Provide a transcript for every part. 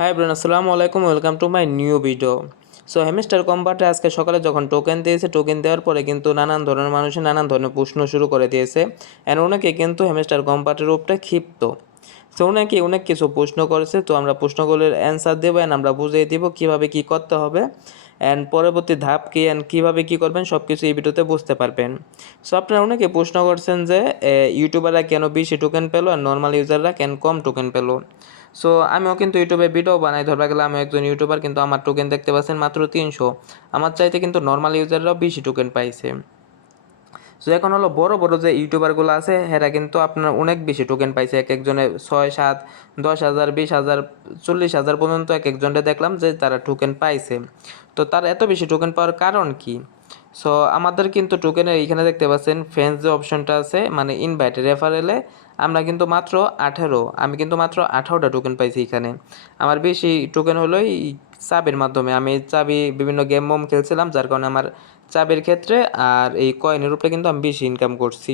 High brain আসসালামু আলাইকুম welcome to my new video so Hamster কম্বাটে আজকে সকালে যখন টোকেন দিয়েছে টোকেন দেওয়ার পরে কিন্তু নানান ধরনের মানুষের নানান ধরনের প্রশ্ন শুরু করে দিয়েছে। অ্যান্ড ওনাকে কিন্তু হেমিস্টার কম্বাটের উপরে ক্ষিপ্ত। সো ওনাকে অনেক কিছু প্রশ্ন করেছে। তো আমরা প্রশ্নগুলোর অ্যান্সার দেবো অ্যান্ড আমরা বুঝিয়ে দিব কীভাবে কী করতে হবে। অ্যান্ড পরবর্তী ধাপ কী অ্যান্ড কীভাবে কী করবেন সব কিছু এই ভিডিওতে বুঝতে পারবেন। সো আপনারা অনেকে প্রশ্ন করছেন যে ইউটিউবাররা কেন বেশি টোকেন পেল আর নর্মাল ইউজাররা কেন কম টোকেন পেল? সো আমিও কিন্তু ইউটিউবে ভিডিও বানাই ধরবা গেলে আমি একজন ইউটিউবার কিন্তু আমার টোকেন দেখতে পাচ্ছেন মাত্র তিনশো। আমার চাইতে কিন্তু নর্মাল ইউজাররাও বেশি টোকেন পাইছে। সো এখন হলো বড় বড় যে ইউটিউবারগুলো আছে, হেরা কিন্তু আপনার অনেক বেশি টোকেন পাইছে। এক একজনে ছয়, সাত, দশ হাজার, বিশ হাজার, চল্লিশ হাজার পর্যন্ত এক একজনে দেখলাম যে তারা টোকেন পাইছে। তো তার এত বেশি টোকেন পাওয়ার কারণ কি? সো আমাদের কিন্তু টোকেনের এইখানে দেখতে পাচ্ছেন ফ্রেন্স যে অপশনটা আছে মানে ইনভাইট রেফারেলে আমরা কিন্তু মাত্র আঠেরো, আমি কিন্তু মাত্র আঠারোটা টোকেন পাইছি এখানে আমার বেশি টোকেন হলো এই চাবির মাধ্যমে। আমি চাবি বিভিন্ন গেম মোম খেলছিলাম, যার কারণে আমার চাবির ক্ষেত্রে আর এই কয়েনের উপরে কিন্তু আমি বেশি ইনকাম করছি।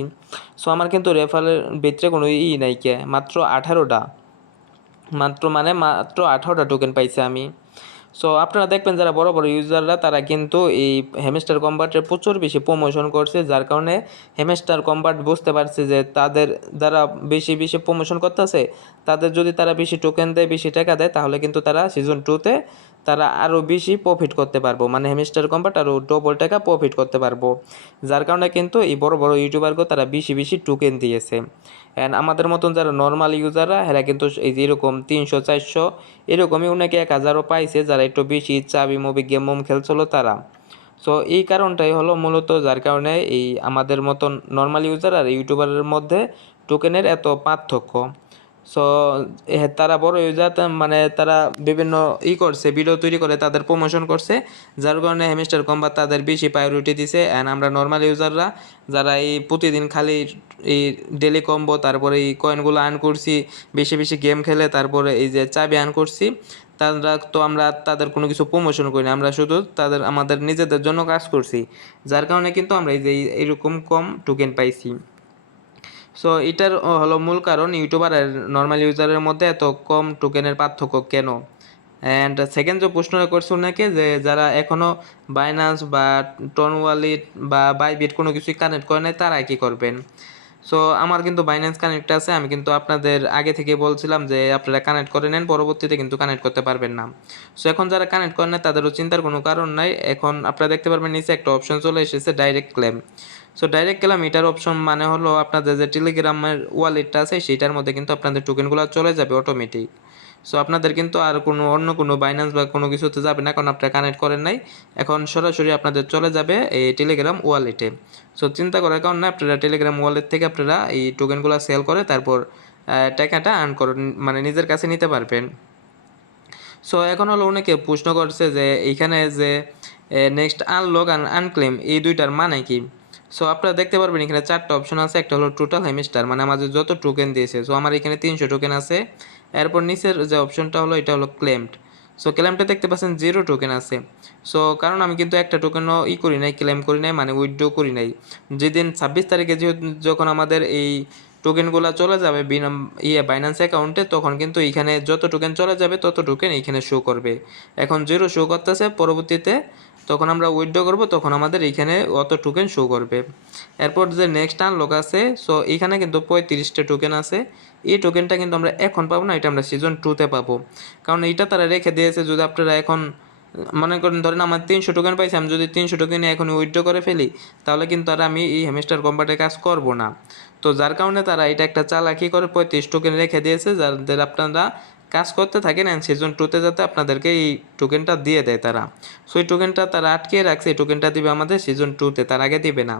সো আমার কিন্তু রেফারের ভিতরে কোনো ই নাই কে, মাত্র আঠারোটা। মাত্র মানে মাত্র আঠারোটা টোকেন পাইছি আমি। সো আপনারা দেখবেন যারা বড় বড় ইউজাররা তারা কিন্তু এই হেমিস্টার কম্বাটের প্রচুর বেশি প্রমোশন করছে, যার কারণে হেমিস্টার কম্বাট বুঝতে পারছে যে তাদের যারা বেশি বেশি প্রমোশন করতেছে। তাদের যদি তারা বেশি টোকেন দেয়, বেশি টাকা দেয়, তাহলে কিন্তু তারা সিজন টুতে তারা আরও বেশি প্রফিট করতে পারব। মানে হেমিস্টার কম্বাট আরও ডবল টাকা প্রফিট করতে পারব। যার কারণে কিন্তু এই বড় বড় ইউটিউবারকে তারা বেশি বেশি টোকেন দিয়েছে। অ্যান্ড আমাদের মতন যারা নর্মাল ইউজাররা এরা কিন্তু এই যে এরকম তিনশো, চারশো, এরকমই অনেকে এক হাজারও পাইছে যারা একটু বেশি চাবি, মুভি গেম মুম খেলছিল তারা। সো এই কারণটাই হলো মূলত যার কারণে এই আমাদের মতন নর্মাল ইউজার আর ইউটিউবারের মধ্যে টোকেনের এত পার্থক্য। সো তারা বড় ইউজার মানে তারা বিভিন্ন ই করছে ভিডিও তৈরি করে, তাদের প্রমোশন করছে। যার কারণে হেমিস্টার কম্বা তাদের বেশি প্রায়োরিটি দিছে। অ্যান্ড আমরা নর্মাল ইউজাররা যারা এই প্রতিদিন খালি এই ডেলি কম্বো তারপরে এই কয়েনগুলো আর্ন করছি, বেশি বেশি গেম খেলে, তারপরে এই যে চাবি আর্ন করছি, তারা তো আমরা তাদের কোনো কিছু প্রমোশন করি না। আমরা শুধু তাদের, আমাদের নিজেদের জন্য কাজ করছি। যার কারণে কিন্তু আমরা এই যে এইরকম কম টোকেন পাইছি। সো এটার হলো মূল কারণ ইউটিউবার আর নর্মাল ইউজারের মধ্যে এত কম টোকেনের পার্থক্য কেন? অ্যান্ড সেকেন্ড যে প্রশ্ন করছে ওনাকে যে যারা এখনও বাইনান্স বা টন ওয়ালিট বা বাইবিট কোনো কিছুই কানেক্ট করে নাই, তারা কী করবেন? সো আমার কিন্তু বাইন্যান্স কানেক্ট আছে। আমি কিন্তু আপনাদের আগে থেকে বলছিলাম যে আপনারা কানেক্ট করে নেন, পরবর্তীতে কিন্তু কানেক্ট করতে পারবেন না। সো এখন যারা কানেক্ট করেন না তাদেরও চিন্তার কোনো কারণ নাই। এখন আপনারা দেখতে পারবেন, নিচে একটা অপশন চলে এসেছে direct claim so direct claim এটার অপশন মানে হলো আপনাদের যে টেলিগ্রামের ওয়ালেটটা আছে, সেইটার মধ্যে কিন্তু আপনাদের টোকেনগুলো চলে যাবে অটোমেটিক সো আপনাদের কিন্তু আর কোনো, অন্য কোনো বাইন্যান্স বা কোনো কিছুতে যাবে না, কারণ আপনারা কানেক্ট করেন নাই। এখন সরাসরি আপনাদের চলে যাবে এই টেলিগ্রাম ওয়ালেটে সো চিন্তা করার কারণে আপনারা টেলিগ্রাম ওয়ালেট থেকে আপনারা এই টোকেনগুলো সেল করে তারপর টাকাটা আর্ন করেন মানে নিজের কাছে নিতে পারবেন। সো এখন হলো অনেকে প্রশ্ন করছে যে, এইখানে যে নেক্সট আনলক আর আনক্লেম এই দুইটার মানে কি? সো আপনারা দেখতে পারবেন এখানে চারটা অপশন আছে, একটা হলো টোটাল হেমিস্টার মানে আমাদের যত টোকেন দিয়েছে। সো আমার এখানে তিনশো টোকেন আছে। এরপর নিচের যে অপশনটা হলো, এটা হলো ক্লেমড সো ক্লেমটা দেখতে পাচ্ছেন জিরো টোকেন আছে। সো কারণ আমি কিন্তু একটা টোকেনও ই করি নাই ক্লেম করি নাই মানে উইথড্র করি নাই। যেদিন ছাব্বিশ তারিখে যখন আমাদের এই টোকেনগুলো চলে যাবে, বিনাম ইয়ে বাইন্যান্স অ্যাকাউন্টে তখন কিন্তু এইখানে যত টোকেন চলে যাবে, তত টোকেন এইখানে শো করবে। এখন জিরো শো করতেছে, পরবর্তীতে তখন আমরা উইথড্র করব, তখন আমাদের এইখানে অত টোকেন শো করবে। এরপর যে নেক্সট আনলক আছে সো এইখানে কিন্তু পঁয়ত্রিশটা টোকেন আছে। এই টোকেনটা কিন্তু আমরা এখন পাবো না, এটা আমরা সিজন টুতে পাবো। কারণ এইটা তারা রেখে দিয়েছে, যদি আপনারা এখন, মনে করেন ধরেন আমার তিনশো টোকেন পাইছি, আমি যদি তিনশো টোকেনে এখন উইথড্র করে ফেলি, তাহলে কিন্তু আর আমি এই হেমিস্টার কোম্পানির কাজ করব না। তো যার কারণে তারা এটা একটা চালাকি করে পঁয়ত্রিশ টোকেন রেখে দিয়েছে, যাদের আপনারা কাজ করতে থাকেন অ্যান্ড সিজন টুতে যাতে আপনাদেরকে এই টোকেনটা দিয়ে দেয় তারা। সো এই টোকেনটা তারা আটকে রাখছে, এই টোকেনটা দিবে আমাদের সিজন টুতে তার আগে দিবে না।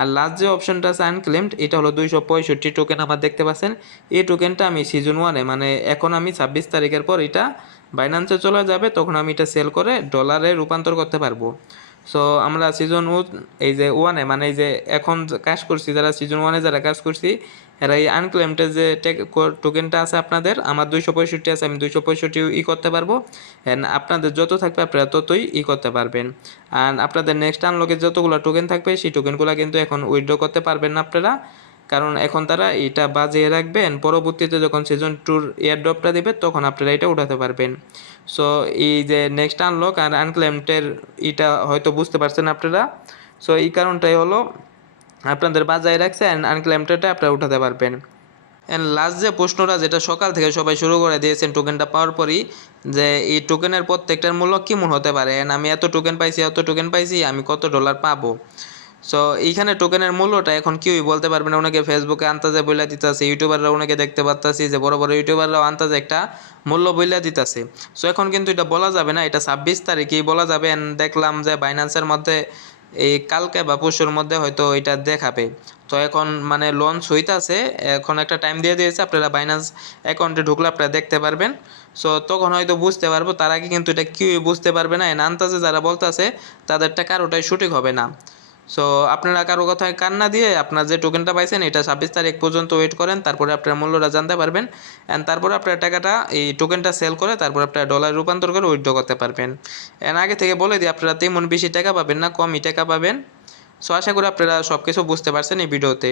আর লাস্ট যে অপশনটা আছে আনক্লেমড এটা হলো দুইশো পঁয়ষট্টি টোকেন আমার দেখতে পাচ্ছেন। এই টোকেনটা আমি সিজন ওয়ানে মানে এখন আমি ছাব্বিশ তারিখের পর এটা বাইন্যান্সে চলে যাবে, তখন আমি এটা সেল করে ডলারে রূপান্তর করতে পারব। সো আমরা সিজন এই যে ওয়ানে মানে এই যে এখন কাজ করছি, যারা সিজন ওয়ানে যারা কাজ করছি, এরা এই আনক্লেমটা যে টোকেনটা আছে আপনাদের, আমার দুইশো পঁয়ষট্টি আছে, আমি দুইশো পঁয়ষট্টি ই করতে পারব। অ্যান্ড আপনাদের যত থাকবে আপনারা ততই ই করতে পারবেন। আর আপনাদের নেক্সট আনলকে যতগুলো টোকেন থাকবে, সেই টোকেনগুলো কিন্তু এখন উইথড্র করতে পারবেন না আপনারা। কারণ এখন তারা এটা বাজিয়ে রাখবেন, পরবর্তীতে যখন সিজন টুর এয়ারড্রপটা দেবে, তখন আপনারা এটা উঠাতে পারবেন। সো এই যে নেক্সট আনলক আর আনক্লেমটের এটা হয়তো বুঝতে পারছেন আপনারা। সো এই কারণটাই হলো আপনাদের বাজায় রাখছে অ্যান্ড আনক্লেমটেডটা আপনারা উঠাতে পারবেন। অ্যান্ড লাস্ট যে প্রশ্নটা, যেটা সকাল থেকে সবাই শুরু করে দিয়েছেন টোকেনটা পাওয়ার পরই, যে এই টোকেনের প্রত্যেকটার মূল্য কেমন হতে পারে? অ্যান্ড আমি এত টোকেন পাইছি, এত টোকেন পাইছি, আমি কত ডলার পাবো? সো এইখানে টোকেনের মূল্যটা এখন কেউই বলতে পারবে না। ওনাকে ফেসবুকে আন্তাজে বইলা দিতেছে ইউটিউবাররা ওনাকে দেখতে পারতাছি যে বড় বড় ইউটিউবাররাও আন্তাজে একটা মূল্য বইলা দিতেছে। সো এখন কিন্তু এটা বলা যাবে না, এটা ছাব্বিশ তারিখেই বলা যাবে দেখলাম যে বাইন্যান্সের মধ্যে এই কালকে বা পরশুর মধ্যে হয়তো এটা দেখাবে। তো এখন মানে লঞ্চ হইতাছে, এখন একটা টাইম দিয়ে দিয়েছে, আপনারা বাইন্যান্স অ্যাকাউন্টে ঢুকলে আপনারা দেখতে পারবেন। সো তখন হয়তো বুঝতে পারব, তার আগে কিন্তু এটা কেউই বুঝতে পারবে না। এন আন্তাজে যারা বলতেছে, তাদেরটা কারোটাই সঠিক হবে না। সো আপনারা কারও কথায় কান না দিয়ে আপনার যে টোকেনটা পাইছেন, এটা ছাব্বিশ তারিখ পর্যন্ত ওয়েট করেন, তারপরে আপনার মূল্যটা জানতে পারবেন অ্যান্ড তারপরে আপনার টাকাটা এই টোকেনটা সেল করে তারপর আপনার ডলার রূপান্তর করে উইথড্র করতে পারবেন। অ্যান্ড আগে থেকে বলে দিই, আপনারা তেমন বেশি টাকা পাবেন না, কমই টাকা পাবেন। সো আশা করি আপনারা সব কিছু বুঝতে পারছেন এই ভিডিওতে।